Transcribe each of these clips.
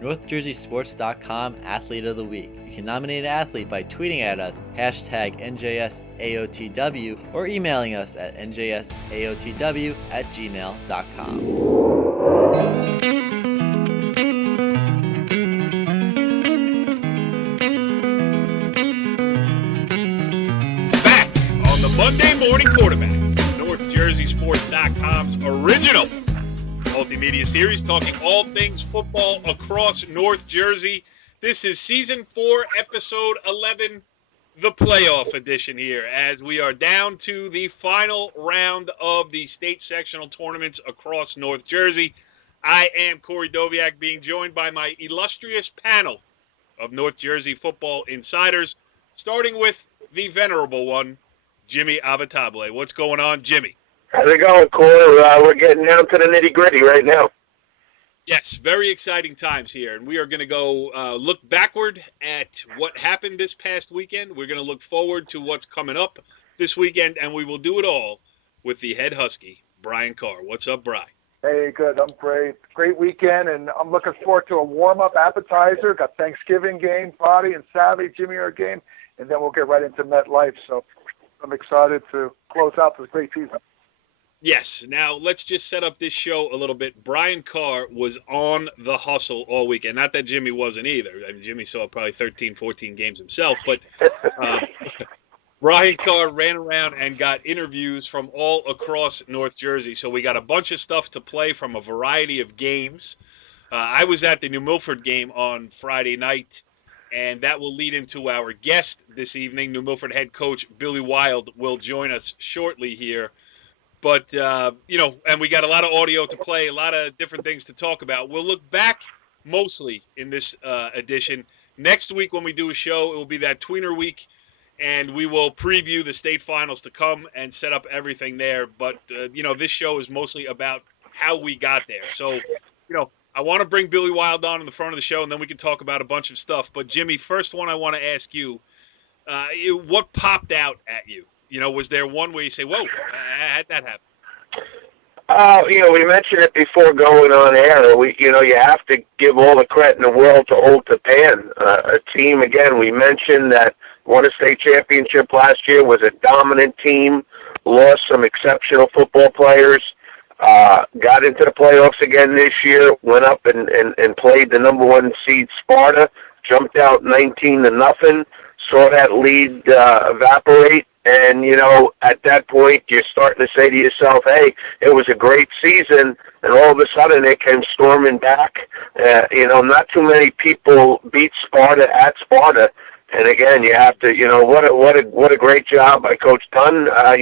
NorthJerseySports.com Athlete of the Week. You can nominate an athlete by tweeting at us, #NJSAOTW, or emailing us at njsaotw@gmail.com. Monday Morning Quarterback, NorthJerseySports.com's original multimedia series talking all things football across North Jersey. This is Season 4, Episode 11, the playoff edition here, as we are down to the final round of the state sectional tournaments across North Jersey. I am Corey Doviak, being joined by my illustrious panel of North Jersey football insiders, starting with the venerable one, Jimmy Avatable. What's going on, Jimmy? How's it going, Corey? We're getting down to the nitty-gritty right now. Yes, very exciting times here, and we are going to go look backward at what happened this past weekend. We're going to look forward to what's coming up this weekend, and we will do it all with the head Husky, Brian Carr. What's up, Brian? Hey, good. I'm great. Great weekend, and I'm looking forward to a warm-up appetizer. Got Thanksgiving game, Friday and Saturday, Jimmy our game, and then we'll get right into MetLife. So I'm excited to close out this great season. Yes. Now, let's just set up this show a little bit. Brian Carr was on the hustle all weekend. Not that Jimmy wasn't either. I mean, Jimmy saw probably 13, 14 games himself. But Brian Carr ran around and got interviews from all across North Jersey. So we got a bunch of stuff to play from a variety of games. I was at the New Milford game on Friday night, and that will lead into our guest this evening. New Milford head coach Billy Wilde will join us shortly here. But, and we got a lot of audio to play, a lot of different things to talk about. We'll look back mostly in this edition. Next week when we do a show, it will be that tweener week, and we will preview the state finals to come and set up everything there. But, this show is mostly about how we got there. So, I want to bring Billy Wilde on in the front of the show, and then we can talk about a bunch of stuff. But, Jimmy, first one I want to ask you, what popped out at you? Was there one where you say, whoa, how'd that happen? We mentioned it before going on air. You have to give all the credit in the world to Old Japan, a team, again, we mentioned that won a state championship last year, was a dominant team, lost some exceptional football players, got into the playoffs again this year, went up and played the number one seed Sparta, jumped out 19-0, saw that lead evaporate. And, at that point, you're starting to say to yourself, hey, it was a great season, and all of a sudden it came storming back. Not too many people beat Sparta at Sparta. And, again, you have to, what a great job by Coach Dunn. I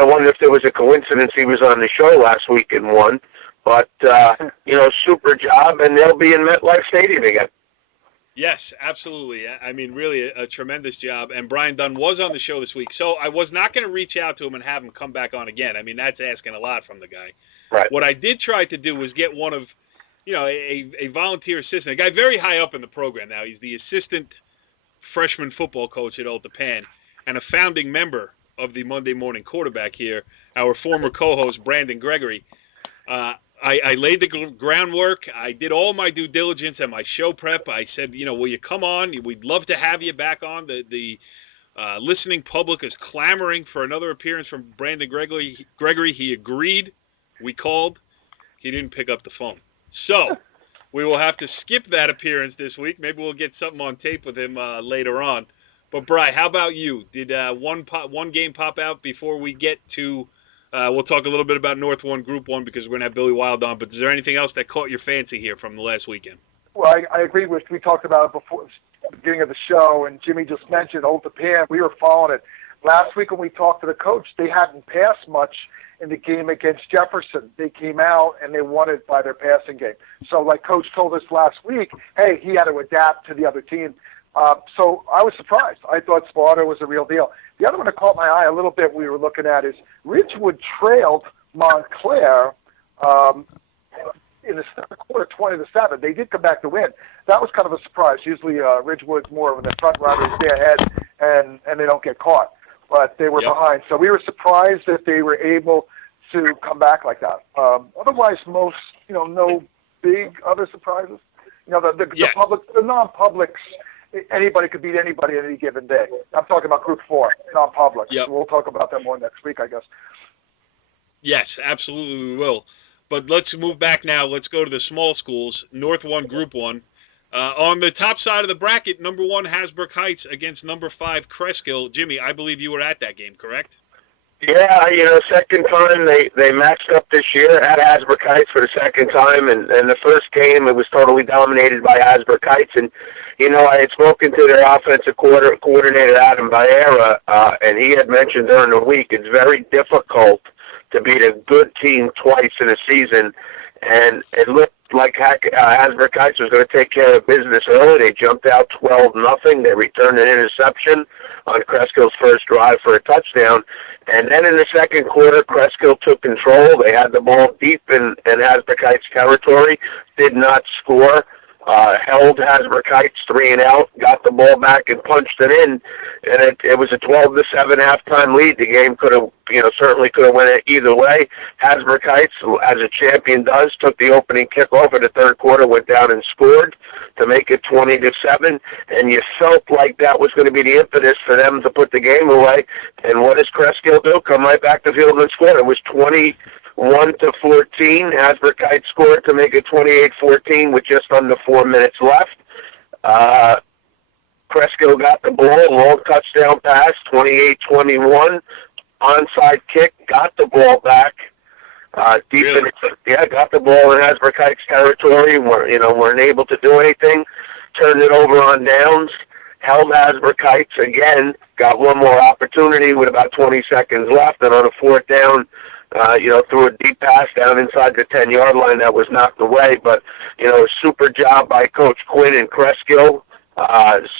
wonder if there was a coincidence he was on the show last week and won. But, super job, and they'll be in MetLife Stadium again. Yes, absolutely. I mean, really a tremendous job. And Brian Dunn was on the show this week. So I was not going to reach out to him and have him come back on again. I mean, that's asking a lot from the guy. Right. What I did try to do was get one of, a volunteer assistant, a guy very high up in the program now. He's the assistant freshman football coach at Old Japan and a founding member of the Monday Morning Quarterback here, our former co-host, Brandon Gregory. I laid the groundwork. I did all my due diligence and my show prep. I said, will you come on? We'd love to have you back on. The listening public is clamoring for another appearance from Brandon Gregory. He agreed. We called. He didn't pick up the phone. So we will have to skip that appearance this week. Maybe we'll get something on tape with him later on. But, Bri, how about you? Did one game pop out before we get to we'll talk a little bit about North 1, Group 1, because we're going to have Billy Wilde on. But is there anything else that caught your fancy here from the last weekend? Well, I agree with, we talked about it before the beginning of the show, and Jimmy just mentioned Old Japan. We were following it. Last week when we talked to the coach, they hadn't passed much in the game against Jefferson. They came out and they won it by their passing game. So like Coach told us last week, hey, he had to adapt to the other team. So I was surprised. I thought Sparta was a real deal. The other one that caught my eye a little bit we were looking at is Ridgewood trailed Montclair in the third quarter 20-7. They did come back to win. That was kind of a surprise. Usually Ridgewood's more of the front runners, stay ahead, and they don't get caught. But they were behind. So we were surprised that they were able to come back like that. Otherwise, no big other surprises. You know, the public, the non-publics, anybody could beat anybody at any given day. I'm talking about Group 4, non-public. Yep. We'll talk about that more next week, I guess. Yes, absolutely we will. But let's move back now. Let's go to the small schools. North 1, Group 1. On the top side of the bracket, number 1 Hasbrook Heights against number 5 Cresskill. Jimmy, I believe you were at that game, correct? Yeah, second time they matched up this year at Hasbrook Heights for the second time, and the first game it was totally dominated by Hasbrook Heights, and I had spoken to their offensive coordinator Adam Baera, and he had mentioned during the week it's very difficult to beat a good team twice in a season, and it looked like Hasbrook Heights was going to take care of business early. They jumped out 12-0. They returned an interception on Creskill's first drive for a touchdown. And then in the second quarter, Cresskill took control. They had the ball deep in Hasbrook Heights territory, did not score, held Hasbrook Heights 3 and out, got the ball back and punched it in. And it was a 12-7 halftime lead. The game could have, certainly could have went it either way. Hasbrook Heights, as a champion does, took the opening kickoff in the third quarter, went down and scored to make it 20-7. And you felt like that was going to be the impetus for them to put the game away. And what does Cresskill do? Come right back to the field and score. It was 21-14. Hasbrook Heights scored to make it 28-14 with just under 4 minutes left. Cresskill got the ball, long touchdown pass, 28-21. Onside kick, got the ball back. Defense, got the ball in Hasbrook Heights territory. Weren't able to do anything. Turned it over on downs. Held Hasbrook Heights again. Got one more opportunity with about 20 seconds left, and on a fourth down, threw a deep pass down inside the 10-yard line that was knocked away. But a super job by Coach Quinn and Cresskill.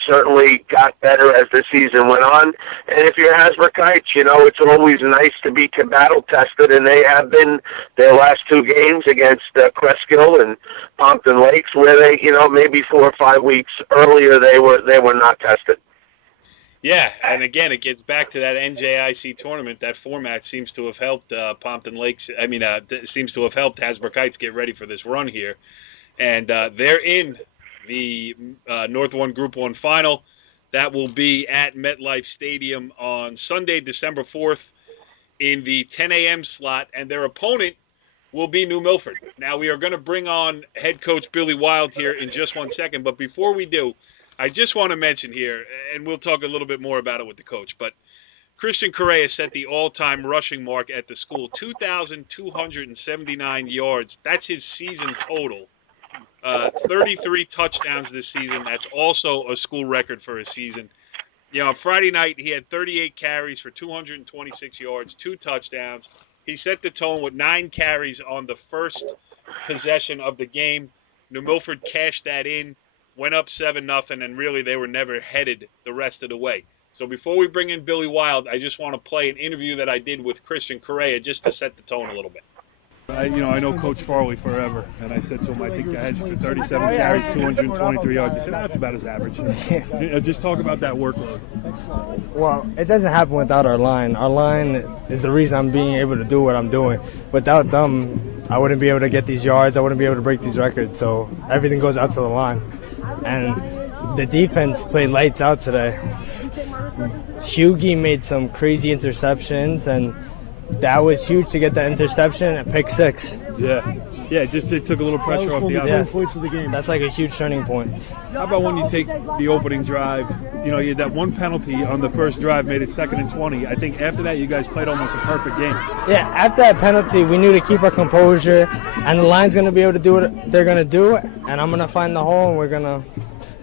Certainly got better as the season went on. And if you're Hasbrook Heights, it's always nice to be battle tested, and they have been their last 2 games against Cresskill and Pompton Lakes, where they, maybe 4 or 5 weeks earlier they were not tested. Yeah, and again, it gets back to that NJIC tournament. That format seems to have helped Pompton Lakes. Seems to have helped Hasbrook Heights get ready for this run here, and they're in the North 1 Group 1 final. That will be at MetLife Stadium on Sunday, December 4th in the 10 a.m. slot, and their opponent will be New Milford. Now, we are going to bring on head coach Billy Wilde here in just 1 second, but before we do, I just want to mention here, and we'll talk a little bit more about it with the coach, but Christian Correa set the all-time rushing mark at the school, 2,279 yards. That's his season total. 33 touchdowns this season. That's also a school record for a season. On Friday night, he had 38 carries for 226 yards, 2 touchdowns. He set the tone with 9 carries on the first possession of the game. New Milford cashed that in, went up 7-0, and really they were never headed the rest of the way. So before we bring in Billy Wilde, I just want to play an interview that I did with Christian Correa just to set the tone a little bit. I know Coach Farley forever, and I said to him, I think I had you for 37 carries, 223 yards. He said, that's about his average. Just talk about that workload. Well, it doesn't happen without our line. Our line is the reason I'm being able to do what I'm doing. Without them, I wouldn't be able to get these yards. I wouldn't be able to break these records. So everything goes out to the line. And the defense played lights out today. Hughie made some crazy interceptions, and that was huge to get that interception at pick 6. Yeah, just it took a little pressure off the offense. Points of the game. That's like a huge turning point. How about when you take the opening drive? You had that one penalty on the first drive, made it 2nd and 20. I think after that, you guys played almost a perfect game. Yeah, after that penalty, we knew to keep our composure, and the line's going to be able to do what they're going to do, and I'm going to find the hole, and we're going to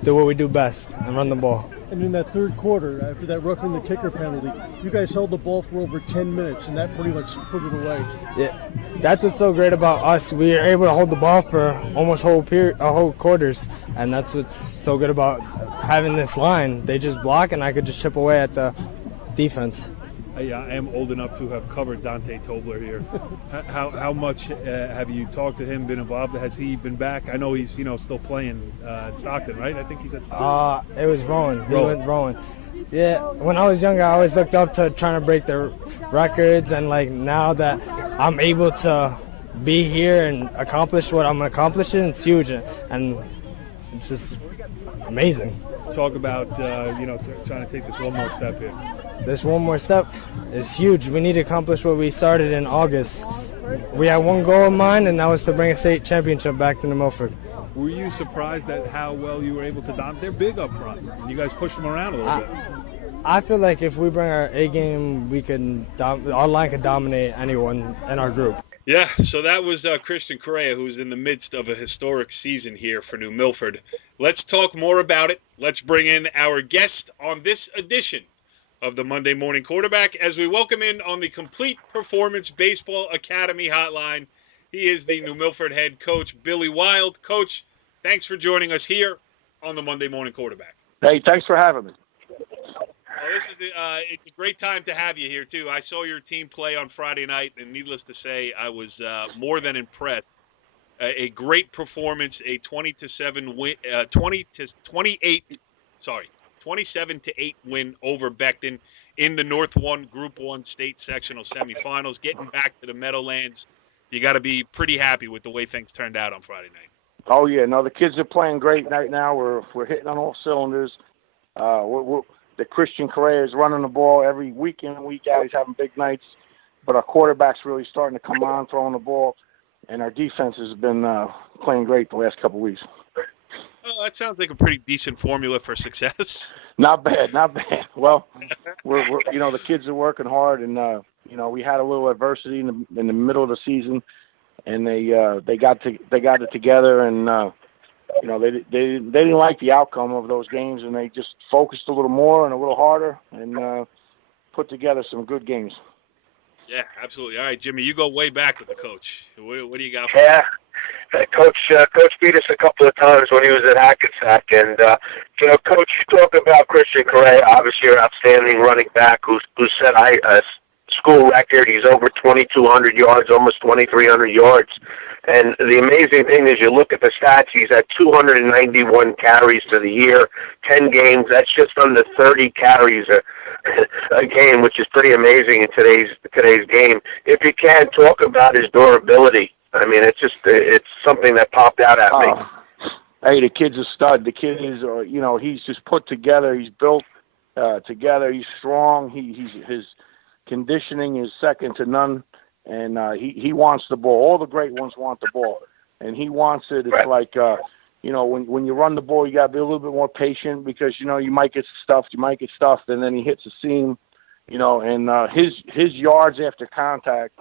do what we do best and run the ball. And in that third quarter, after that roughing the kicker penalty, you guys held the ball for over 10 minutes, and that pretty much put it away. Yeah, that's what's so great about us. We were able to hold the ball for almost whole quarters, and that's what's so good about having this line. They just block, and I could just chip away at the defense. I am old enough to have covered Dante Tobler here. How much have you talked to him, been involved? Has he been back? I know he's still playing at Stockton, right? I think he's at Stockton. It was Rowan. He went Rowan. Yeah, when I was younger, I always looked up to trying to break the records, and now that I'm able to be here and accomplish what I'm accomplishing, it's huge. And it's just amazing. Talk about trying to take this one more step here. This one more step is huge. We need to accomplish what we started in August. We had one goal in mind, and that was to bring a state championship back to New Milford. Were you surprised at how well you were able to dominate? They're big up front. You guys pushed them around a little bit. I feel like if we bring our A game, our line could dominate anyone in our group. Yeah, so that was Christian Correa, who's in the midst of a historic season here for New Milford. Let's talk more about it. Let's bring in our guest on this edition of the Monday Morning Quarterback as we welcome in on the Complete Performance Baseball Academy hotline. He is the New Milford head coach, Billy Wilde. Coach, thanks for joining us here on the Monday Morning Quarterback. Hey, thanks for having me. Well, it's a great time to have you here, too. I saw your team play on Friday night, and needless to say, I was more than impressed. A great performance, a 27 to 8 win over Beckton in the North 1 Group 1 state sectional semifinals. Getting back to the Meadowlands, you got to be pretty happy with the way things turned out on Friday night. Oh yeah, no, the kids are playing great right now. We're hitting on all cylinders. The Christian Correa is running the ball every week in and week out. He's having big nights, but our quarterback's really starting to come on, throwing the ball, and our defense has been playing great the last couple of weeks. Well, that sounds like a pretty decent formula for success. Not bad. Well, we're the kids are working hard, and we had a little adversity in the middle of the season, and they got it together, and they didn't like the outcome of those games, and they just focused a little more and a little harder, and put together some good games. Yeah, absolutely. All right, Jimmy, you go way back with the coach. What do you got? Yeah, Coach beat us a couple of times when he was at Hackensack, and Coach, you talk about Christian Correa, obviously an outstanding running back who set a school record. He's over 2,200 yards, almost 2,300 yards. And the amazing thing is you look at the stats, he's at 291 carries for the year, 10 games. That's just under 30 carries a game, which is pretty amazing in today's game. If you can, talk about his durability. I mean, it's something that popped out at me. Hey, the kid's a stud. The kid is, he's just put together. He's built together. He's strong. His conditioning is second to none. And he wants the ball. All the great ones want the ball, and he wants it. It's like when you run the ball, you got to be a little bit more patient because you might get stuffed, and then he hits the seam, And his yards after contact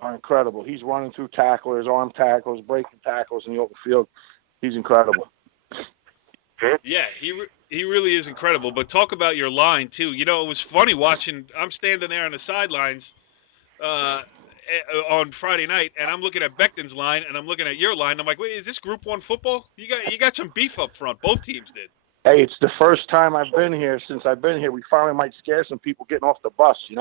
are incredible. He's running through tacklers, arm tackles, breaking tackles in the open field. He's incredible. Yeah, he really is incredible. But talk about your line too. It was funny watching. I'm standing there on the sidelines. On Friday night, and I'm looking at Beckton's line, and I'm looking at your line. I'm like, wait, is this Group 1 football? You got some beef up front. Both teams did. Hey, it's the first time I've been here. Since I've been here, we finally might scare some people getting off the bus, And,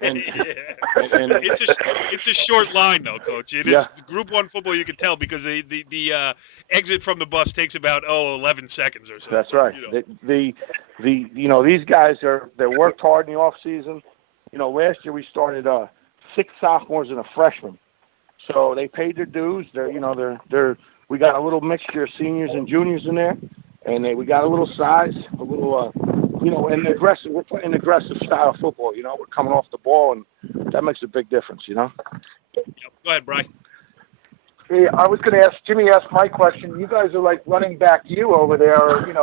and it's a short line, though, Coach. It is Group 1 football. You can tell because the exit from the bus takes about 11 seconds or so. That's right. These guys they worked hard in the off season. Last year we started 6 sophomores and a freshman, so they paid their dues. We got a little mixture of seniors and juniors in there, and we got a little size, a little, and aggressive. We're playing aggressive style football. We're coming off the ball, and that makes a big difference. Yep. Go ahead, Brian. Hey, I was going to ask Jimmy. Asked my question. You guys are like running back you over there. You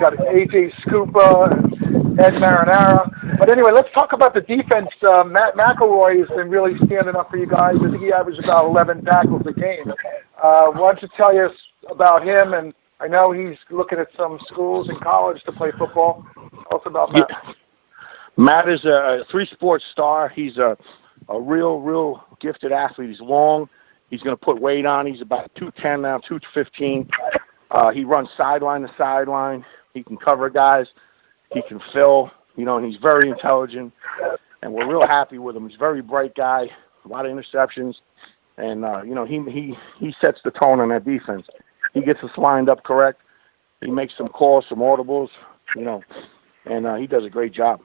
got AJ Scupa and Ed Marinara. But anyway, let's talk about the defense. Matt McElroy has been really standing up for you guys. I think he averaged about 11 tackles a game. Why don't you tell us about him? And I know he's looking at some schools in college to play football. Tell us about Matt. Yeah. Matt is a 3-sport star. He's a real gifted athlete. He's long. He's going to put weight on. He's about 210 now, 215. He runs sideline to sideline. He can cover guys. He can fill. And he's very intelligent, and we're real happy with him. He's a very bright guy, a lot of interceptions, and he sets the tone on that defense. He gets us lined up correct. He makes some calls, some audibles, and he does a great job.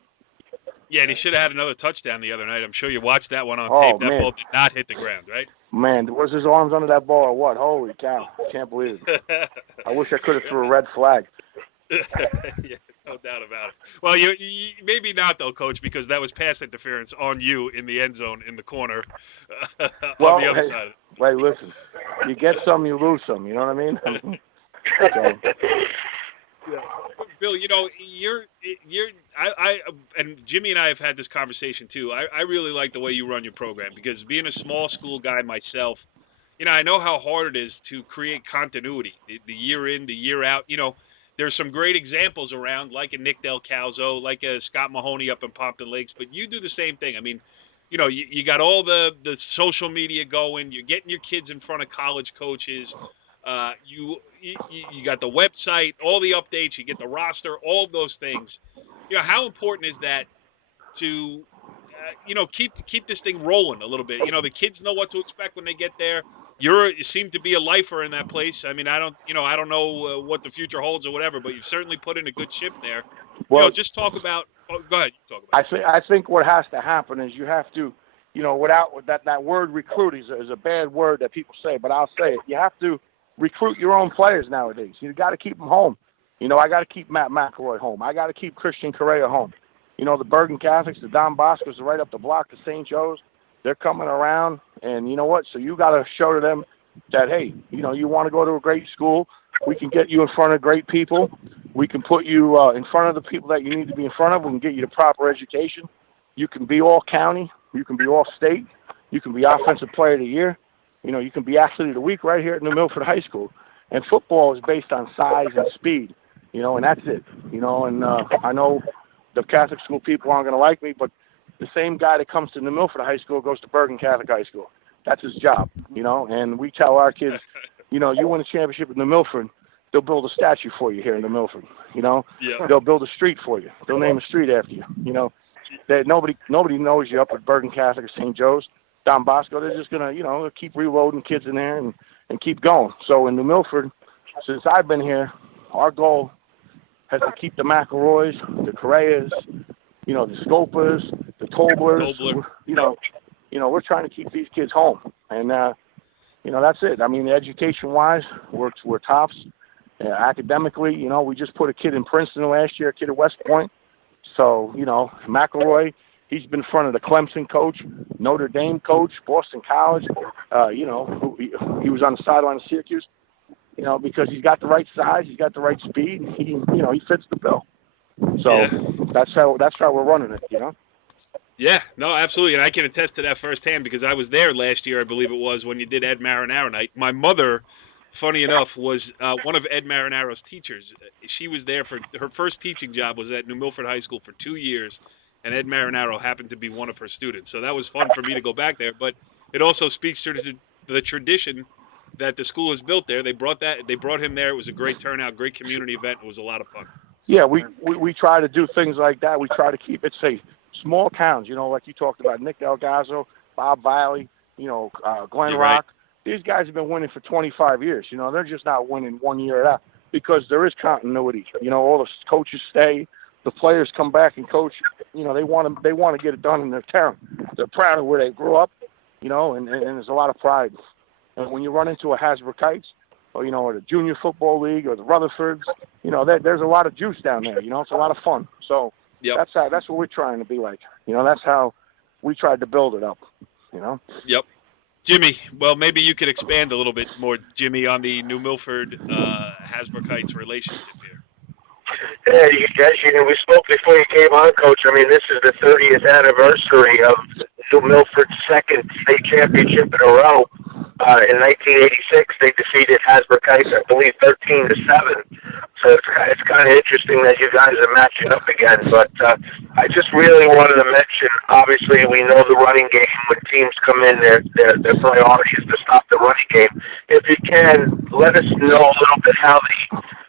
Yeah, and he should have had another touchdown the other night. I'm sure you watched that one on Oh, tape. That man. ball did not hit the ground, right? Man, was his arms under that ball or what? Holy cow. I can't believe it. I wish I could have threw a red flag. Yeah, no doubt about it. Well, you maybe not though, Coach, because that was pass interference on you in the end zone in the corner. Well, on the other side. Wait, listen. You get some, you lose some. You know what I mean? So. Yeah. Bill, and Jimmy and I have had this conversation too. I really like the way you run your program because being a small school guy myself, I know how hard it is to create continuity the year in, the year out. There's some great examples around, like a Nick Del Calzo, like a Scott Mahoney up in Pompton Lakes, but you do the same thing. I mean, you got all the social media going. You're getting your kids in front of college coaches. You got the website, all the updates. You get the roster, all of those things. How important is that to, keep this thing rolling a little bit? The kids know what to expect when they get there. You seem to be a lifer in that place. I mean, I don't know what the future holds or whatever, but you've certainly put in a good shift there. Well, just talk about. Oh, go ahead. Talk about. I think what has to happen is you have to, without that word recruit is a bad word that people say, but I'll say it. You have to recruit your own players nowadays. You got to keep them home. I got to keep Matt McElroy home. I got to keep Christian Correa home. The Bergen Catholics, the Don Boscos are right up the block, the St. Joe's. They're coming around, and you know what? So you got to show to them that, hey, you want to go to a great school. We can get you in front of great people. We can put you in front of the people that you need to be in front of. We can get you the proper education. You can be all county. You can be all state. You can be offensive player of the year. You can be athlete of the week right here at New Milford High School. And football is based on size and speed, and that's it. And I know the Catholic school people aren't going to like me, but the same guy that comes to New Milford High School goes to Bergen Catholic High School. That's his job, and we tell our kids, you win a championship at New Milford, they'll build a statue for you here in New Milford, Yeah. They'll build a street for you. They'll name a street after you, That nobody knows you up at Bergen Catholic or St. Joe's. Don Bosco, they're just going to, keep reloading kids in there and keep going. So in New Milford, since I've been here, our goal has to keep the McElroys, the Correas, the Scopas, the Toblers. We're trying to keep these kids home. And, that's it. I mean, education-wise, we're tops. Academically, we just put a kid in Princeton last year, a kid at West Point. So, McElroy, he's been in front of the Clemson coach, Notre Dame coach, Boston College. He was on the sideline of Syracuse, because he's got the right size, he's got the right speed. He fits the bill. So that's how we're running it, Yeah, no, absolutely. And I can attest to that firsthand because I was there last year, I believe it was, when you did Ed Marinaro night. My mother, funny enough, was one of Ed Marinaro's teachers. She was there for her first teaching job was at New Milford High School for 2 years. And Ed Marinaro happened to be one of her students. So that was fun for me to go back there. But it also speaks to the tradition that the school has built there. They brought him there. It was a great turnout, great community event. It was a lot of fun. Yeah, we try to do things like that. We try to keep it safe. Small towns, like you talked about, Nick Del Gazzo, Bob Viley, Glen Rock. Right. These guys have been winning for 25 years. They're just not winning 1 year at a because there is continuity. All the coaches stay. The players come back and coach. They want to get it done in their town. They're proud of where they grew up, and there's a lot of pride. And when you run into a Hasbrook Heights, or the Junior Football League or the Rutherfords, there's a lot of juice down there. It's a lot of fun. So that's what we're trying to be like. That's how we tried to build it up. Yep. Jimmy, well, maybe you could expand a little bit more, Jimmy, on the New Milford Hasbrook Heights relationship here. Yeah, we spoke before you came on, Coach. I mean, this is the 30th anniversary of New Milford's second state championship in a row. In 1986, they defeated Hasbrook Heights, I believe, 13-7. So it's kind of interesting that you guys are matching up again. But I just really wanted to mention, obviously, we know the running game. When teams come in, their priority is to stop the running game. If you can, let us know a little bit how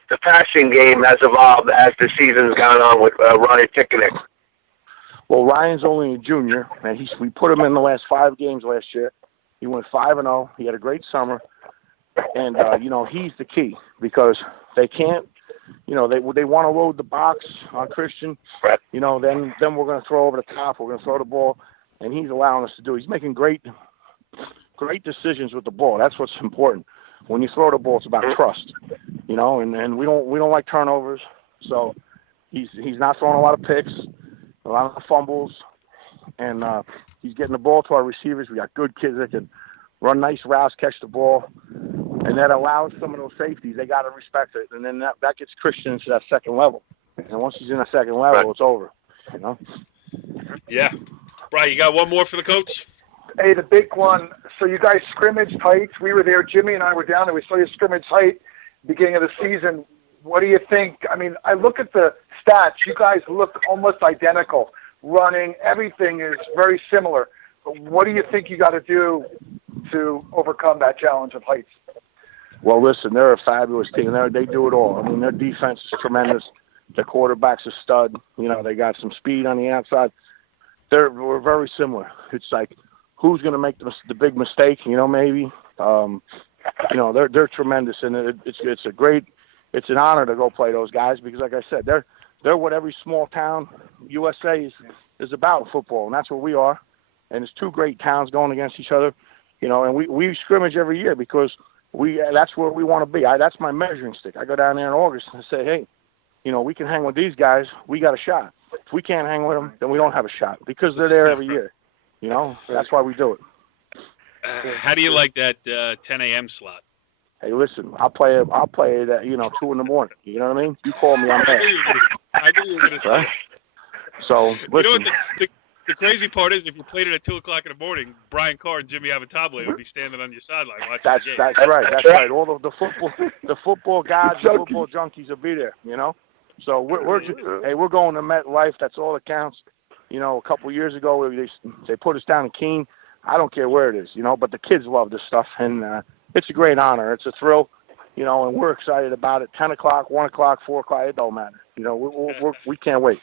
the passing game has evolved as the season's gone on with Ryan Tickenek. Well, Ryan's only a junior, and we put him in the last 5 games last year. He went 5-0. He had a great summer, and he's the key because they can't you know, they want to load the box on Christian, you know, then we're going to throw over the top. We're going to throw the ball, and he's allowing us to do. He's making great decisions with the ball. That's what's important. When you throw the ball, it's about trust, you know, and we don't like turnovers. So he's not throwing a lot of picks, a lot of fumbles, and he's getting the ball to our receivers. We got good kids that can run nice routes, catch the ball, and that allows some of those safeties. They got to respect it, and then that gets Christian into that second level. And once he's in that second level, it's over, you know? Yeah. Brian, you got one more for the coach? Hey, the big one. So you guys scrimmaged Heights. We were there. Jimmy and I were down there. We saw you scrimmage Heights beginning of the season. What do you think? I mean, I look at the stats. You guys look almost identical. Running, everything is very similar. But what do you think you got to do to overcome that challenge of Heights? Well, listen, they're a fabulous team. They do it all. I mean, their defense is tremendous. Their quarterback's a stud. You know, they got some speed on the outside. We're very similar. It's like, who's going to make the big mistake? You know, maybe. You know, they're tremendous, and it's an honor to go play those guys because, like I said, they're what every small town USA is about in football, and that's what we are. And it's two great towns going against each other, you know. And we scrimmage every year because that's where we want to be. That's my measuring stick. I go down there in August and say, hey, you know, we can hang with these guys. We got a shot. If we can't hang with them, then we don't have a shot because they're there every year. You know, that's why we do it. How do you like that 10 a.m. slot? Hey, listen, I'll play it at, 2 in the morning. You know what I mean? You call me, I'm there. I knew you were going to say. So, listen. You know what the crazy part is, if you played it at 2 o'clock in the morning, Brian Carr and Jimmy Avatable would be standing on your sideline watching the game. That's right. That's right. All the football gods, the football junkies will be there, you know? So, we're going to MetLife. That's all that counts. You know, a couple of years ago, they put us down in Keene. I don't care where it is, you know, but the kids love this stuff, and it's a great honor. It's a thrill, you know, and we're excited about it. 10 o'clock, 1 o'clock, 4 o'clock, it don't matter. You know, we can't wait.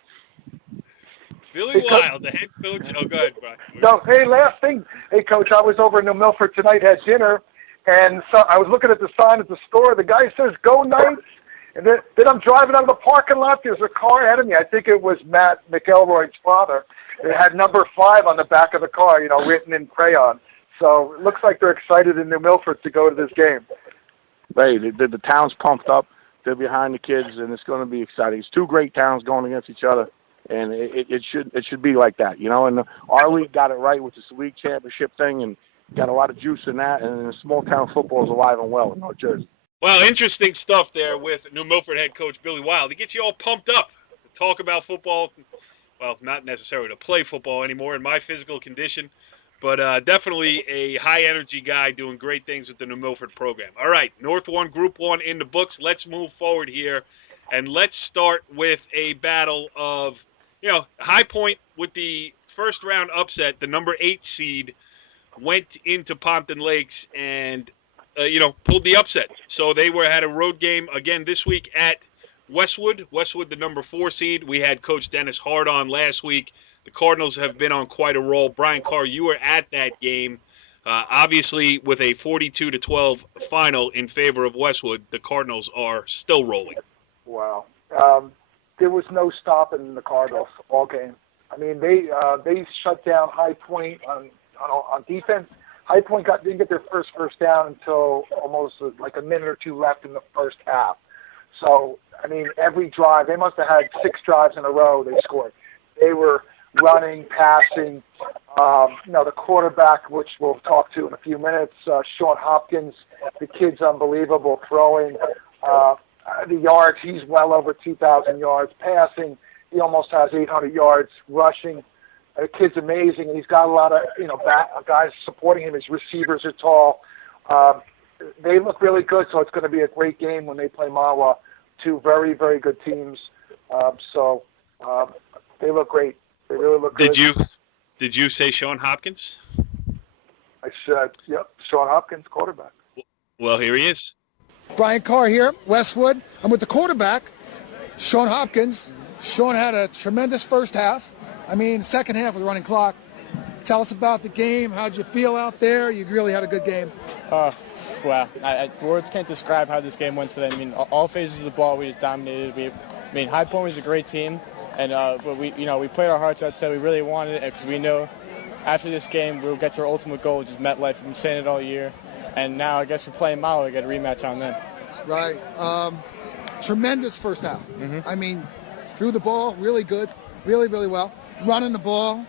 Billy Wilde, the head coach. Oh, go ahead, Brian. No, hey, last thing. Hey, Coach, I was over in New Milford tonight, had dinner, and so I was looking at the sign at the store. The guy says, "Go Knights." And then I'm driving out of the parking lot. There's a car ahead of me. I think it was Matt McElroy's father. It had number 5 on the back of the car, you know, written in crayon. So it looks like they're excited in New Milford to go to this game. Hey, the town's pumped up. They're behind the kids, and it's going to be exciting. It's two great towns going against each other, and it should be like that, you know. And our league got it right with this league championship thing, and got a lot of juice in that. And small town football is alive and well in North Jersey. Well, interesting stuff there with New Milford head coach Billy Wilde. He gets you all pumped up to talk about football. Well, not necessarily to play football anymore in my physical condition, but definitely a high-energy guy doing great things with the New Milford program. All right, North 1, Group 1 in the books. Let's move forward here, and let's start with a battle of, High Point with the first-round upset. The number 8 seed went into Pompton Lakes and pulled the upset. So they had a road game again this week at Westwood, the number 4 seed. We had Coach Dennis Hart on last week. The Cardinals have been on quite a roll. Brian Carr, you were at that game. Obviously, with a 42-12 final in favor of Westwood, the Cardinals are still rolling. Wow. There was no stopping the Cardinals all game. I mean, they shut down High Point on defense. High Point didn't get their first down until almost like a minute or 2 left in the first half. So, I mean, every drive, they must have had 6 drives in a row they scored. They were running, passing. The quarterback, which we'll talk to in a few minutes, Sean Hopkins, the kid's unbelievable throwing. The yards, he's well over 2,000 yards passing. He almost has 800 yards rushing. The kid's amazing. He's got a lot of, guys supporting him. His receivers are tall. They look really good, so it's going to be a great game when they play Mawa. 2 very, very good teams. They look great. They really look good. Did you say Sean Hopkins? I said, yep, Sean Hopkins, quarterback. Well, here he is. Brian Carr here, Westwood. I'm with the quarterback, Sean Hopkins. Sean had a tremendous first half. Second half with running clock. Tell us about the game. How'd you feel out there? You really had a good game. Well, words can't describe how this game went today. I mean, all phases of the ball we just dominated. High Point was a great team, and but we played our hearts out today. We really wanted it because we know after this game we'll get to our ultimate goal, which is MetLife. We've been saying it all year, and now I guess we're playing Malo to get a rematch on them. Right. Tremendous first half. Mm-hmm. I mean, threw the ball really good, really, really well. Running the ball,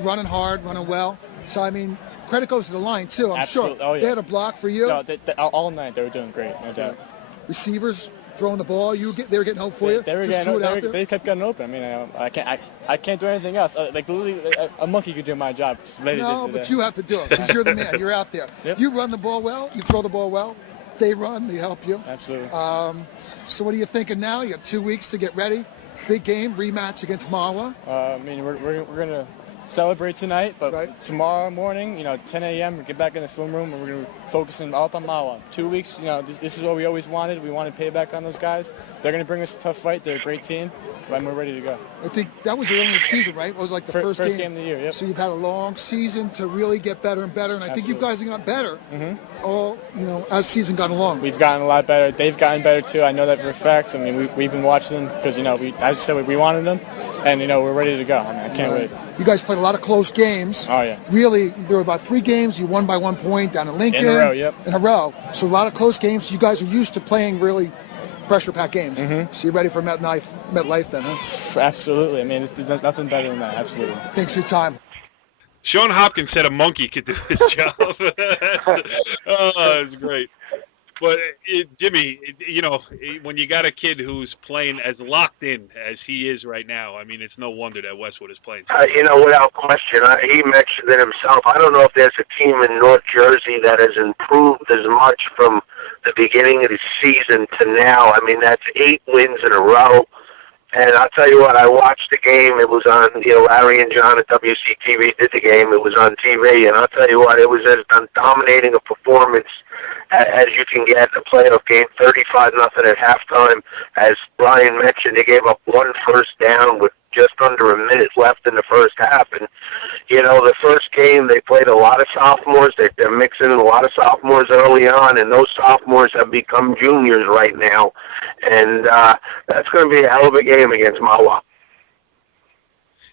running hard, running well. So, I mean, credit goes to the line, too, I'm Absolutely. sure. Oh, yeah. They had a block for you. No, all night they were doing great, no doubt. Receivers throwing the ball, they were getting home for you. They kept getting open. I mean, I can't do anything else. Like literally, a monkey could do my job. No, but you have to do it because you're the man. You're out there. Yep. You run the ball well. You throw the ball well. They run. They help you. Absolutely. So what are you thinking now? You have 2 weeks to get ready. Big game, rematch against Mawa. I mean, we're gonna celebrate tonight, but tomorrow morning, 10 a.m. we get back in the film room and we're gonna focus all up on Mawa. 2 weeks, this is what we always wanted. We wanted payback on those guys. They're gonna bring us a tough fight. They're a great team, and we're ready to go. I think that was early in the season, right? It was like the first game of the year. Yep. So you've had a long season to really get better and better, and I think you guys have got better. All as season got along. We've gotten a lot better. They've gotten better too. I know that for a fact. I mean, we've been watching them because as I said, we wanted them, and we're ready to go. I mean, I can't wait. You guys played a lot of close games. Oh yeah. Really, there were about 3 games you won by 1 point down in Lincoln. In a row, yep. In a row. So a lot of close games. You guys are used to playing really pressure-packed games. So you're ready for MetLife then, huh? Absolutely. I mean, there's nothing better than that. Absolutely. Thanks for your time. Sean Hopkins said a monkey could do this job. It's great. But, Jimmy, when you got a kid who's playing as locked in as he is right now, I mean, it's no wonder that Westwood is playing. Without question, he mentioned it himself. I don't know if there's a team in North Jersey that has improved as much from the beginning of the season to now. I mean, that's 8 wins in a row. And I'll tell you what, I watched the game. It was on, Larry and John at WCTV did the game. It was on TV. And I'll tell you what, it was as dominating a performance as you can get in a playoff game, 35-0 at halftime. As Brian mentioned, they gave up 1 first down with just under a minute left in the first half. And, the first game, they played a lot of sophomores. They're mixing in a lot of sophomores early on, and those sophomores have become juniors right now. And that's going to be a hell of a game against Mawa.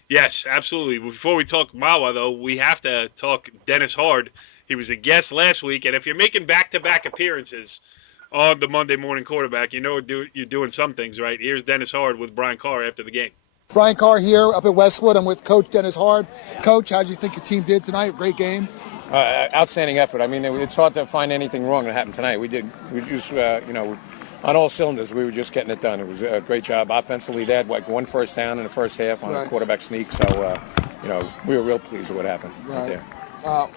Yes, absolutely. Before we talk Mawa, though, we have to talk Dennis Hard. He was a guest last week, and if you're making back-to-back appearances on the Monday Morning Quarterback, you're doing some things right. Here's Dennis Hard with Brian Carr after the game. Brian Carr here up at Westwood. I'm with Coach Dennis Hard. Coach, how did you think your team did tonight? Great game. Outstanding effort. I mean, it's hard to find anything wrong that happened tonight. We just, on all cylinders, we were just getting it done. It was a great job. Offensively, they had 1 first down in the first half on a quarterback sneak. So, we were real pleased with what happened right there.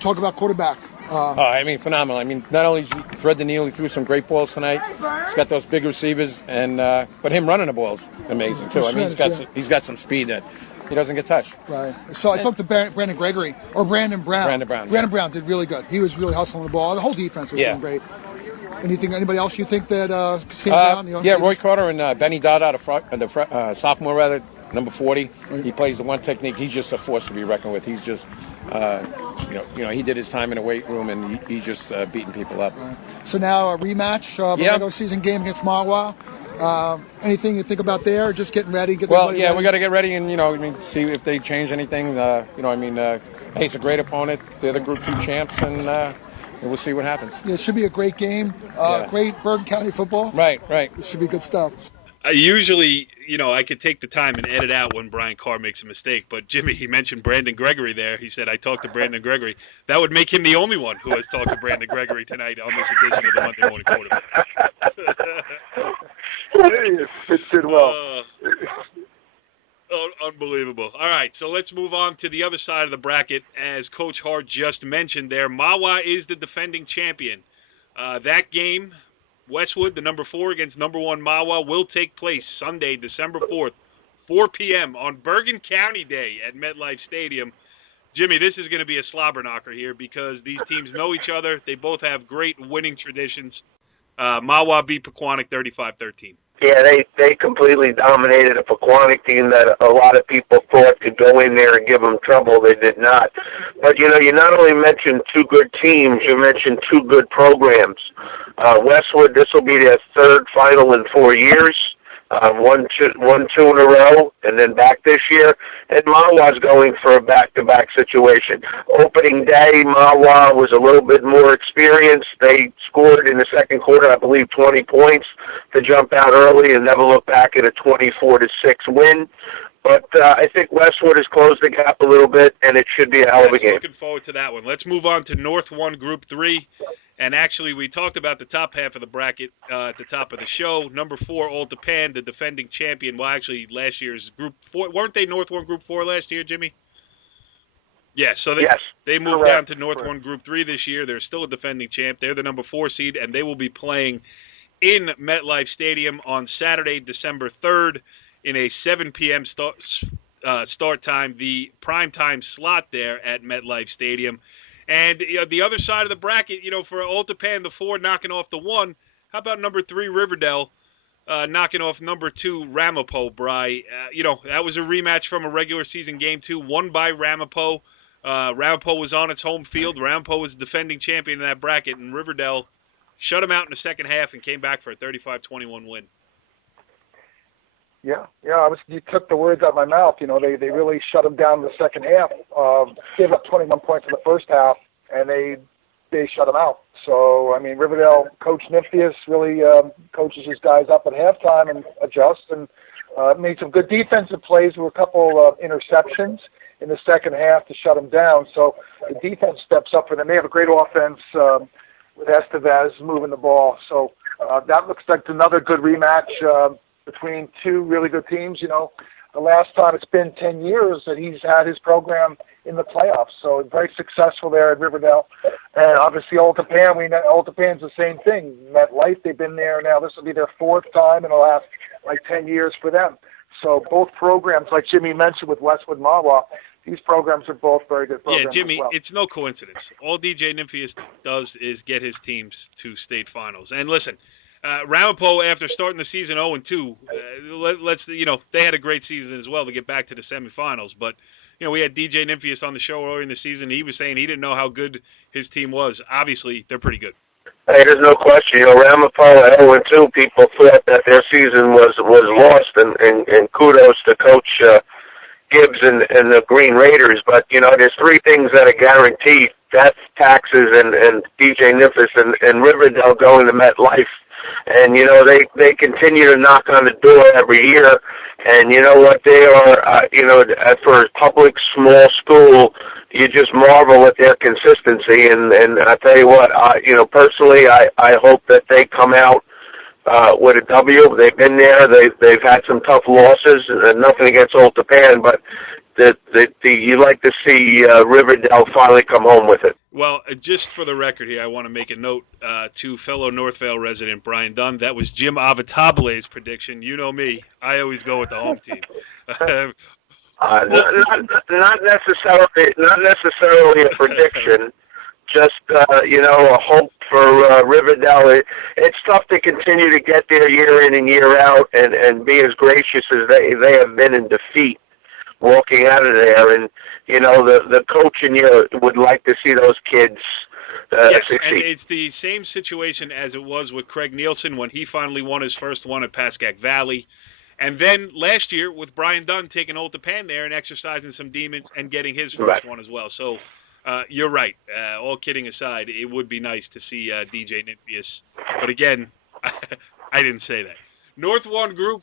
Talk about quarterback. I mean, phenomenal. I mean, not only did he thread the needle, he threw some great balls tonight. He's got those big receivers, and but him running the ball's amazing too. I mean, he's got some speed that he doesn't get touched. Right. So I talked to Brandon Gregory or Brandon Brown. Brandon Brown did really good. He was really hustling the ball. The whole defense was doing great. Anybody else you think that came down? Roy Carter and Benny Dodd out of sophomore number 40. Right. He plays the one technique. He's just a force to be reckoned with. He's just. He did his time in the weight room, and he's just beating people up. Right. So now a rematch, regular season game against Mawa. Anything you think about there? Just getting ready? We got to get ready and see if they change anything. It's a great opponent. They're the Group 2 champs, and we'll see what happens. Yeah, it should be a great game. Great Bergen County football. Right. It should be good stuff. Usually, I could take the time and edit out when Brian Carr makes a mistake. But, Jimmy, he mentioned Brandon Gregory there. He said, I talked to Brandon Gregory. That would make him the only one who has talked to Brandon Gregory tonight on this edition of the Monday Morning Quarterback. It fits in well. Unbelievable. All right, so let's move on to the other side of the bracket. As Coach Hart just mentioned there, Mawa is the defending champion. That game, Westwood, the number 4 against number 1 Mawa, will take place Sunday, December 4th, 4 p.m. on Bergen County Day at MetLife Stadium. Jimmy, this is going to be a slobber knocker here because these teams know each other. They both have great winning traditions. Mahwah beat Pequannock 35-13. Yeah, they completely dominated a Pequannock team that a lot of people thought could go in there and give them trouble. They did not. But, you not only mentioned two good teams, you mentioned two good programs. Westwood, this will be their third final in 4 years. Won two in a row, and then back this year. And Mahwah's going for a back-to-back situation. Opening day, Mahwah was a little bit more experienced. They scored in the second quarter, I believe, 20 points to jump out early and never look back at a 24-6 win. But I think Westwood has closed the gap a little bit, and it should be a hell of a game. Looking forward to that one. Let's move on to North 1 Group 3. And actually, we talked about the top half of the bracket at the top of the show. Number 4, Old Japan, the defending champion. Well, actually, last year's Group 4. Weren't they North 1 Group 4 last year, Jimmy? Yes. So they moved Correct. down to North 1 Group 3 this year. They're still a defending champ. They're the number 4 seed, and they will be playing in MetLife Stadium on Saturday, December 3rd, in a 7 p.m. start time, the prime time slot there at MetLife Stadium. And the other side of the bracket, for Old Japan, the 4 knocking off the 1. How about number 3, Riverdale, knocking off number 2, Ramapo, Bry? That was a rematch from a regular season game 2, won by Ramapo. Ramapo was on its home field. Ramapo was the defending champion in that bracket, and Riverdale shut him out in the second half and came back for a 35-21 win. Yeah. You took the words out of my mouth. They really shut them down in the second half. Gave up 21 points in the first half, and they shut them out. So, Riverdale, Coach Nymphius really coaches his guys up at halftime and adjusts, and made some good defensive plays with a couple of interceptions in the second half to shut them down. So the defense steps up for them. They have a great offense with Estevez moving the ball. So that looks like another good rematch between two really good teams. The last time it's been 10 years that he's had his program in the playoffs. So very successful there at Riverdale. And obviously Old Japan, Old Japan's the same thing. MetLife, they've been there now. This will be their 4th time in the last 10 years for them. So both programs, like Jimmy mentioned with Westwood Mahwah, these programs are both very good programs. Yeah, Jimmy, as well. It's no coincidence. All DJ Nymphius does is get his teams to state finals. And listen, Ramapo, after starting the season 0-2, they had a great season as well to get back to the semifinals. But we had DJ Nymphius on the show earlier in the season. He was saying he didn't know how good his team was. Obviously, they're pretty good. Hey, there's no question. Ramapo at 0-2, people thought that their season was lost, and kudos to Coach Gibbs and the Green Raiders. But there's 3 things that are guaranteed: death, taxes, and DJ Nymphius and Riverdale going to MetLife. And, they continue to knock on the door every year. And you know what? They are, for a public small school, you just marvel at their consistency. And I tell you what, personally, I hope that they come out with a W. They've been there. They've had some tough losses, and nothing against Old Japan, but you like to see Riverdale finally come home with it. Well, just for the record here, I want to make a note to fellow Northvale resident Brian Dunn. That was Jim Avatable's prediction. You know me. I always go with the home team. Not necessarily a prediction. Just, a hope for Riverdale. It's tough to continue to get there year in and year out and be as gracious as they have been in defeat walking out of there. And, the coach in you would like to see those kids succeed. And it's the same situation as it was with Craig Nielsen when he finally won his first one at Pascack Valley. And then last year with Brian Dunn taking Old Japan there and exercising some demons and getting his first one as well. So you're right. All kidding aside, it would be nice to see DJ Nymphius. But again, I didn't say that. North 1 Group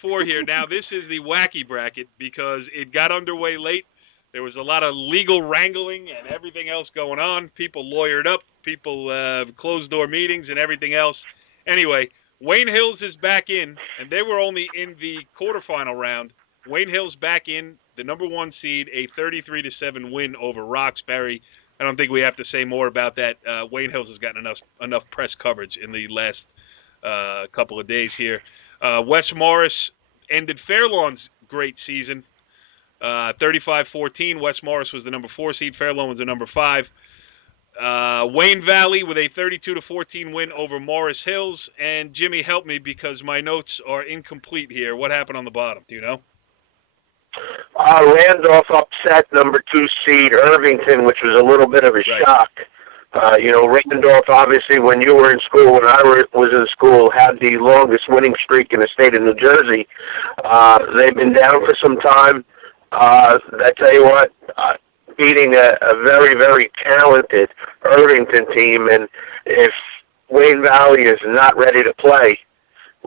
4 here. Now, this is the wacky bracket because it got underway late. There was a lot of legal wrangling and everything else going on. People lawyered up. People closed-door meetings and everything else. Anyway, Wayne Hills is back in, and they were only in the quarterfinal round. Wayne Hills back in, the number 1 seed, a 33-7 win over Roxbury. I don't think we have to say more about that. Wayne Hills has gotten enough press coverage in the last couple of days here. West Morris ended Fairlawn's great season, 35-14. West Morris was the number 4 seed. Fairlawn was the number 5. Wayne Valley with a 32-14 win over Morris Hills. And Jimmy, help me because my notes are incomplete here. What happened on the bottom? Do you know? Randolph upset number 2 seed Irvington, which was a little bit of a shock. Randolph, obviously, when you were in school, when I was in school, had the longest winning streak in the state of New Jersey. They've been down for some time. I tell you what, beating a very, very talented Irvington team, and if Wayne Valley is not ready to play,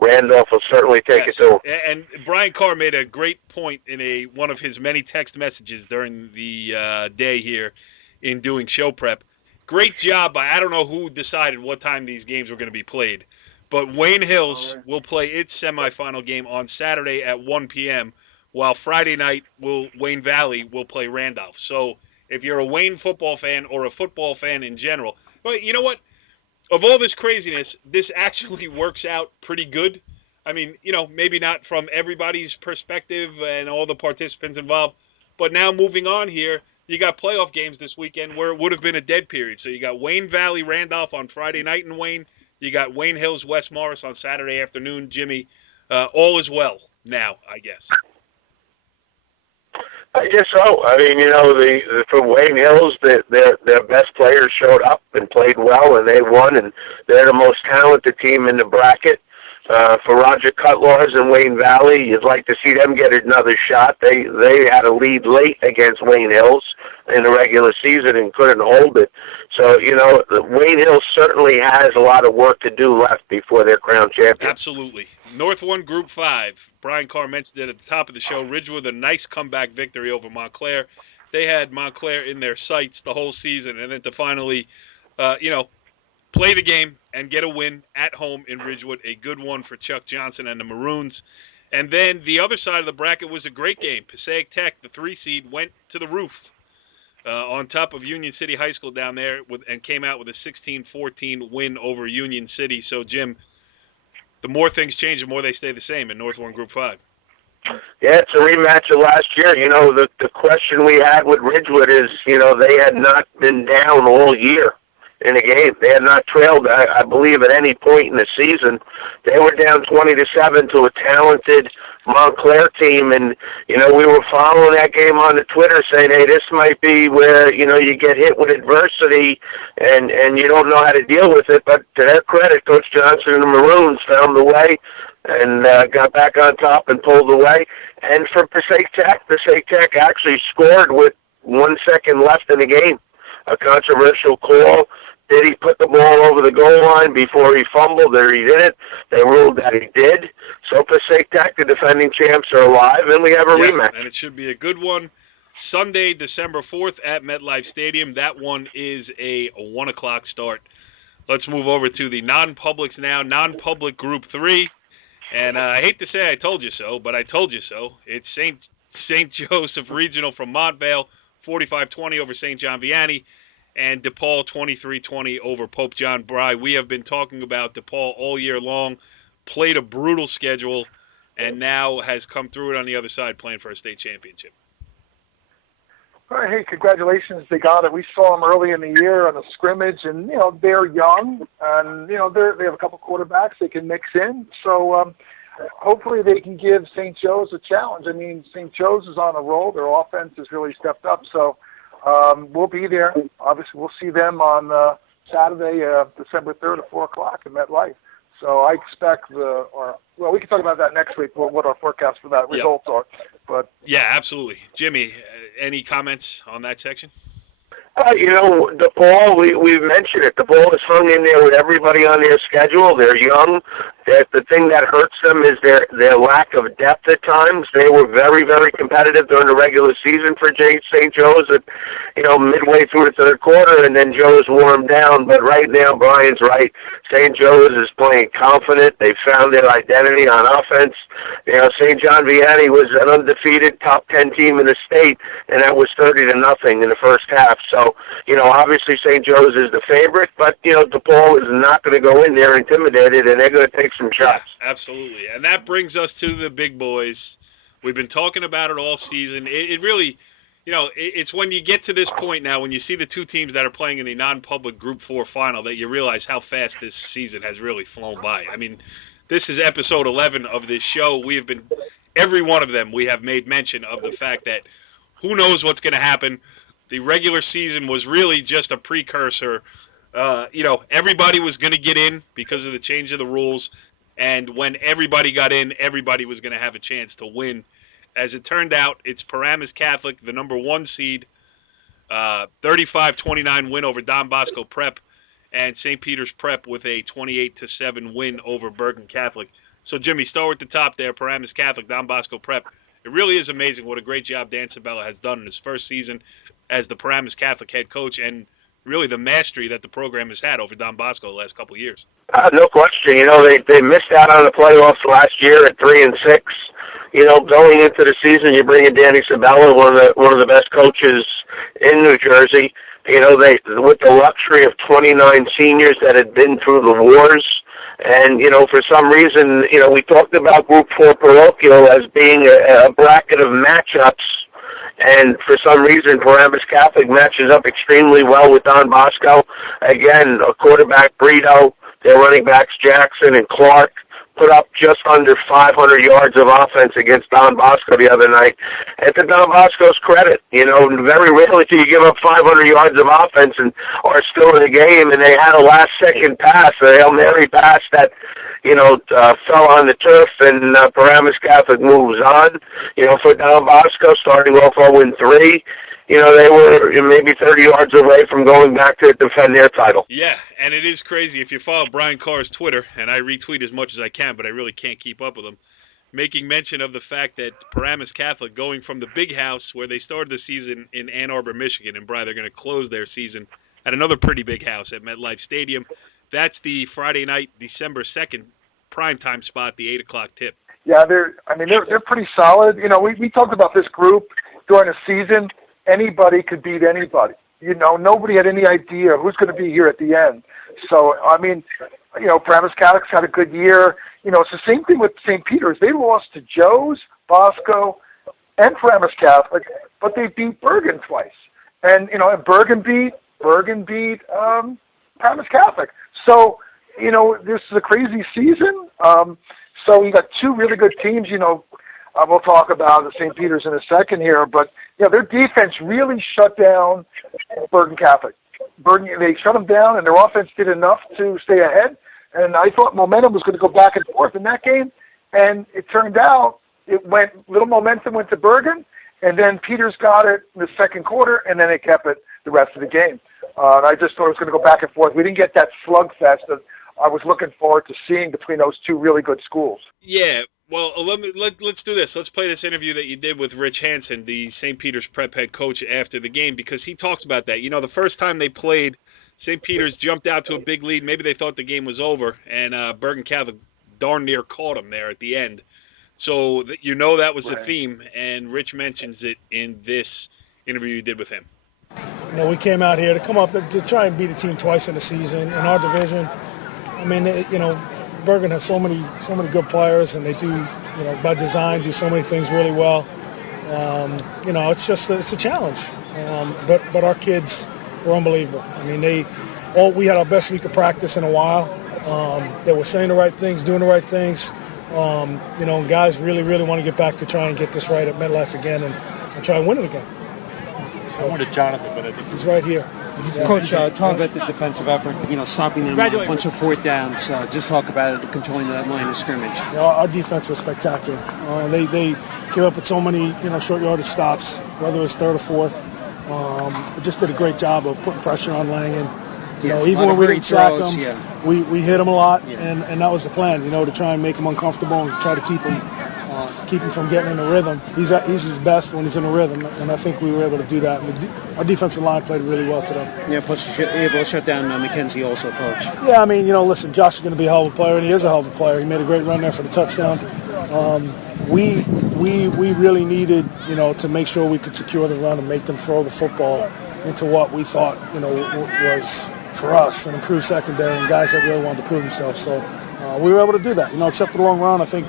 Randolph will certainly take it to him. And Brian Carr made a great point in one of his many text messages during the day here in doing show prep. Great job by, I don't know who decided what time these games were going to be played, but Wayne Hills will play its semifinal game on Saturday at 1 p.m., while Friday night Wayne Valley will play Randolph. So if you're a Wayne football fan or a football fan in general, but you know what? Of all this craziness, this actually works out pretty good. I mean, maybe not from everybody's perspective and all the participants involved, but now moving on here, you got playoff games this weekend where it would have been a dead period. So you got Wayne Valley Randolph on Friday night in Wayne. You got Wayne Hills West Morris on Saturday afternoon. Jimmy, all is well now, I guess. I guess so. I mean, for Wayne Hills, their best players showed up and played well, and they won, and they're the most talented team in the bracket. For Roger Cutlars and Wayne Valley, you'd like to see them get another shot. They had a lead late against Wayne Hills in the regular season and couldn't hold it. So, Wayne Hills certainly has a lot of work to do left before they're crowned champions. Absolutely. North 1 Group 5. Brian Carr mentioned it at the top of the show. Ridgewood, a nice comeback victory over Montclair. They had Montclair in their sights the whole season, and then to finally, play the game and get a win at home in Ridgewood, a good one for Chuck Johnson and the Maroons. And then the other side of the bracket was a great game. Passaic Tech, the 3 seed, went to the roof on top of Union City High School down there and came out with a 16-14 win over Union City. So, Jim, the more things change, the more they stay the same in North 1 Group 5. Yeah, it's a rematch of last year. The question we had with Ridgewood is, they had not been down all year in a game. They had not trailed, I believe, at any point in the season. They were down 20-7 to a talented Montclair team, and we were following that game on the Twitter, saying, "Hey, this might be where you get hit with adversity, and you don't know how to deal with it." But to their credit, Coach Johnson and the Maroons found the way and got back on top and pulled away. And for Passaic Tech actually scored with 1 second left in the game. A controversial call. Did he put the ball over the goal line before he fumbled, or he didn't? They ruled that he did. So Passaic Tech, the defending champs, are alive, and we have a rematch. And it should be a good one. Sunday, December 4th at MetLife Stadium. That one is a 1 o'clock start. Let's move over to the non-publics now. Non-public Group 3. And I hate to say I told you so, but I told you so. It's St. Joseph Regional from Montvale, 45-20 over St. John Vianney, and DePaul 23-20 over Pope John Bry. We have been talking about DePaul all year long, played a brutal schedule, and now has come through it on the other side playing for a state championship. All right, hey, congratulations. They got it. We saw them early in the year on a scrimmage, and, they're young, and, they have a couple quarterbacks they can mix in. So hopefully they can give St. Joe's a challenge. I mean, St. Joe's is on a roll. Their offense has really stepped up. So we'll be there. Obviously, we'll see them on Saturday, December 3rd at 4 o'clock at MetLife. So I expect we can talk about that next week, what our forecast for that results are. But yeah, absolutely. Jimmy, any comments on that section? DePaul, we mentioned it. DePaul is hung in there with everybody on their schedule. They're young. The thing that hurts them is their lack of depth at times. They were very, very competitive during the regular season for St. Joe's at, midway through the third quarter, and then Joe's warmed down. But right now, Brian's right. St. Joe's is playing confident. They found their identity on offense. St. John Vianney was an undefeated top 10 team in the state, and that was 30-0 in the first half. So, obviously St. Joe's is the favorite, but, DePaul is not going to go in there intimidated, and they're going to take some shots. Yeah, absolutely. And that brings us to the big boys. We've been talking about it all season. It really, it's when you get to this point now, when you see the two teams that are playing in the non-public Group 4 final, that you realize how fast this season has really flown by. I mean, this is episode 11 of this show. We have been, every one of them, we have made mention of the fact that who knows what's going to happen. The regular season was really just a precursor. Everybody was going to get in because of the change of the rules, and when everybody got in, everybody was going to have a chance to win. As it turned out, it's Paramus Catholic, the number 1 seed, 35-29 win over Don Bosco Prep, and St. Peter's Prep with a 28-7 win over Bergen Catholic. So, Jimmy, start with the top there, Paramus Catholic, Don Bosco Prep. It really is amazing what a great job Dan Sabella has done in his first season as the Paramus Catholic head coach, and really the mastery that the program has had over Don Bosco the last couple of years. No question. They missed out on the playoffs last year at 3-6. Going into the season, you bring in Danny Sabella, one of the best coaches in New Jersey. They with the luxury of 29 seniors that had been through the wars. And, for some reason, we talked about Group 4 parochial as being a bracket of matchups. And for some reason, Paramus Catholic matches up extremely well with Don Bosco. Again, a quarterback, Brito, their running backs, Jackson and Clark, put up just under 500 yards of offense against Don Bosco the other night. And to Don Bosco's credit, very rarely do you give up 500 yards of offense and are still in the game. And they had a last-second pass, a Hail Mary pass that, fell on the turf, and Paramus Catholic moves on. For Don Bosco, starting off 0-3. They were maybe 30 yards away from going back to defend their title. Yeah, and it is crazy. If you follow Brian Carr's Twitter, and I retweet as much as I can, but I really can't keep up with him, making mention of the fact that Paramus Catholic going from the big house where they started the season in Ann Arbor, Michigan, and Brian, they're going to close their season at another pretty big house at MetLife Stadium. That's the Friday night, December 2nd, primetime spot, the 8 o'clock tip. Yeah, they're pretty solid. We talked about this group during the season. Anybody could beat anybody. Nobody had any idea who's going to be here at the end. So, Paramus Catholic's had a good year. It's the same thing with St. Peter's. They lost to Joe's, Bosco, and Paramus Catholic, but they beat Bergen twice. And, and Bergen beat Paramus Catholic. So, this is a crazy season. So you got two really good teams, we'll talk about the St. Peter's in a second here, but their defense really shut down Bergen Catholic. They shut them down, and their offense did enough to stay ahead. And I thought momentum was going to go back and forth in that game, and it turned out little momentum went to Bergen, and then Peters got it in the second quarter, and then they kept it the rest of the game. And I just thought it was going to go back and forth. We didn't get that slugfest that I was looking forward to seeing between those two really good schools. Yeah. Well, let's do this. Let's play this interview that you did with Rich Hansen, the St. Peter's Prep head coach, after the game, because he talks about that. The first time they played, St. Peter's jumped out to a big lead. Maybe they thought the game was over, and Bergen Catholic darn near caught them there at the end. So that was the theme, and Rich mentions it in this interview you did with him. We came out here to come up to try and beat a team twice in the season in our division. Bergen has so many good players, and they do, by design, do so many things really well. It's a challenge. But our kids were unbelievable. We had our best week of practice in a while. They were saying the right things, doing the right things. Guys really, really want to get back to try and get this right at MetLife again and try and win it again. So, I wanted Jonathan, but I think he's right here. Coach, talk about the defensive effort, stopping them on a bunch of fourth downs. Just talk about it, controlling that line of scrimmage. Our defense was spectacular. They came up with so many, short yardage stops, whether it's third or fourth. They just did a great job of putting pressure on Langen. Even when we didn't sack him, we hit him a lot, and that was the plan, to try and make him uncomfortable and try to keep him from getting in a rhythm. He's his best when he's in a rhythm, and I think we were able to do that. Our defensive line played really well today. Yeah, plus you're able to shut down McKenzie also, Coach. Yeah, listen, Josh is going to be a hell of a player, and he is a hell of a player. He made a great run there for the touchdown. We really needed, to make sure we could secure the run and make them throw the football into what we thought, was for us an improved secondary and guys that really wanted to prove themselves. So we were able to do that. Except for the long run, I think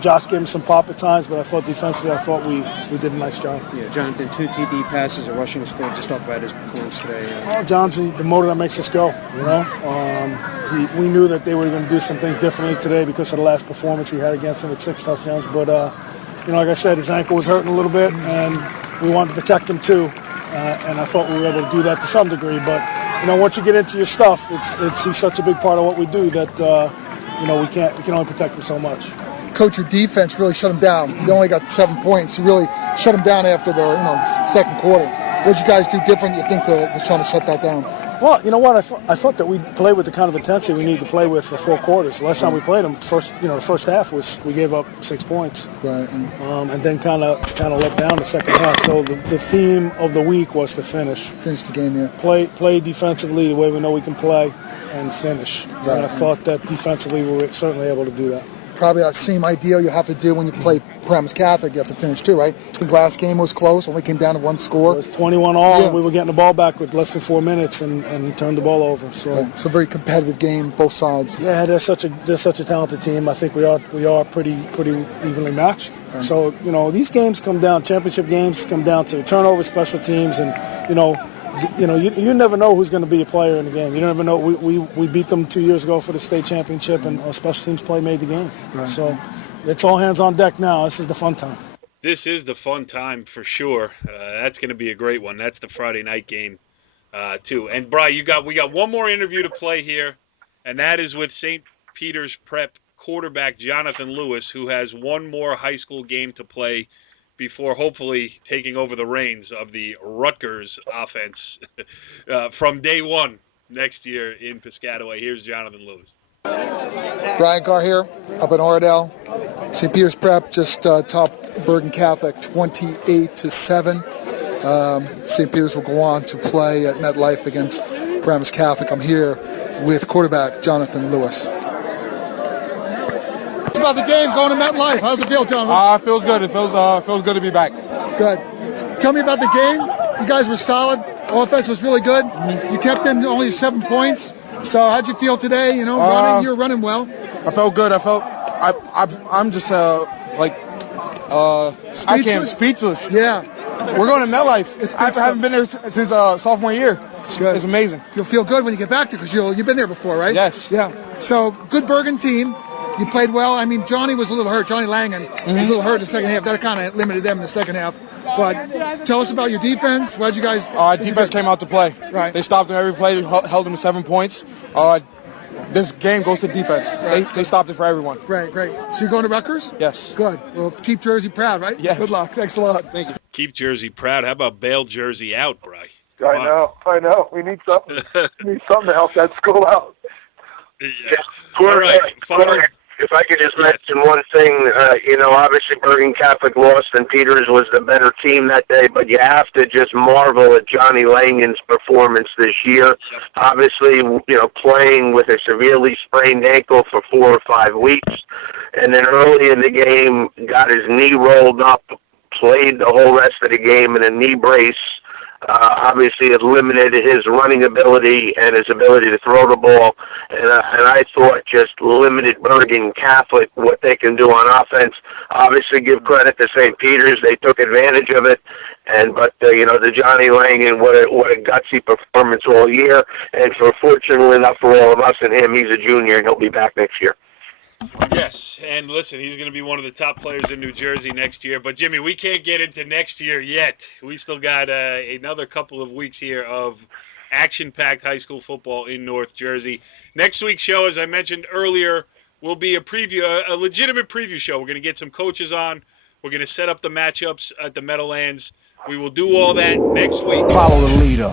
Josh gave him some pop at times, but I thought defensively, we did a nice job. Yeah, Jonathan, 2 TD passes, a rushing score. Just talk about his performance today. John's the motor that makes us go. We knew that they were going to do some things differently today because of the last performance he had against them with 6 touchdowns. But like I said, his ankle was hurting a little bit, and we wanted to protect him too. And I thought we were able to do that to some degree. But once you get into your stuff, he's such a big part of what we do that we can only protect him so much. Coach, your defense really shut him down. You only got 7 points. You really shut him down after the second quarter. What did you guys do different, you think, to try to shut that down? Well, you know what? I thought that we played with the kind of intensity we need to play with for 4 quarters. The last time we played them, the first half we gave up 6 points, right? And then kind of let down the second half. So the theme of the week was to finish the game. Yeah. Play defensively the way we know we can play, and finish. Right. And I thought that defensively we were certainly able to do that. Probably that same ideal you have to do when you play Paramus Catholic. You have to finish too, right? I think last game was close, only came down to 1 score. It was 21 all, and we were getting the ball back with less than 4 minutes and turned the ball over. So it's a very competitive game, both sides. Yeah, they're such a talented team. I think we are pretty evenly matched. Right. So these games come down, championship games come down to turnovers, special teams, and you never know who's going to be a player in the game. You never know. We beat them 2 years ago for the state championship, and our special teams play made the game. Right. So it's all hands on deck now. This is the fun time. This is the fun time for sure. That's going to be a great one. That's the Friday night game too. And Bri, we got one more interview to play here, and that is with St. Peter's Prep quarterback Jonathan Lewis, who has one more high school game to play before hopefully taking over the reins of the Rutgers offense from day one next year in Piscataway. Here's Jonathan Lewis. Brian Carr here, up in Oradell. St. Peter's Prep just topped Bergen Catholic 28-7. St. Peter's will go on to play at MetLife against Paramus Catholic. I'm here with quarterback Jonathan Lewis. It's about the game going to MetLife. How's it feel, Jonathan? It feels good. It feels good to be back. Good. Tell me about the game. You guys were solid. Offense was really good. You kept them to only 7 points. So how'd you feel today? You were running well. I felt good. I'm just speechless. Yeah. We're going to MetLife. I haven't been there since sophomore year. It's amazing. You'll feel good when you get back there because you've been there before, right? Yes. Yeah. So good Bergen team. You played well. I mean, Johnny was a little hurt. Johnny Langen was a little hurt in the second half. That kind of limited them in the second half. But tell us about your defense. Why'd you guys? Defense came out to play. Right. They stopped them every play. Held them to 7 points. This game goes to defense. Right. They stopped it for everyone. Great. So you're going to Rutgers? Yes. Good. Well, keep Jersey proud, right? Yes. Good luck. Thanks a lot. Thank you. Keep Jersey proud. How about bail Jersey out, Bri? I know. We need something. To help that school out. Yeah. All right. If I could just mention one thing, obviously Bergen Catholic lost and Peters was the better team that day, but you have to just marvel at Johnny Langen's performance this year. Obviously, playing with a severely sprained ankle for 4 or 5 weeks, and then early in the game got his knee rolled up, played the whole rest of the game in a knee brace. Obviously, it limited his running ability and his ability to throw the ball, and I thought just limited Bergen Catholic what they can do on offense. Obviously, give credit to St. Peter's; they took advantage of it. But the Johnny Langen, what a gutsy performance all year, and fortunately enough for all of us and him, he's a junior and he'll be back next year. Yes, and listen, he's going to be one of the top players in New Jersey next year. But, Jimmy, we can't get into next year yet. We still got another couple of weeks here of action-packed high school football in North Jersey. Next week's show, as I mentioned earlier, will be a legitimate preview show. We're going to get some coaches on. We're going to set up the matchups at the Meadowlands. We will do all that next week. Follow the leader.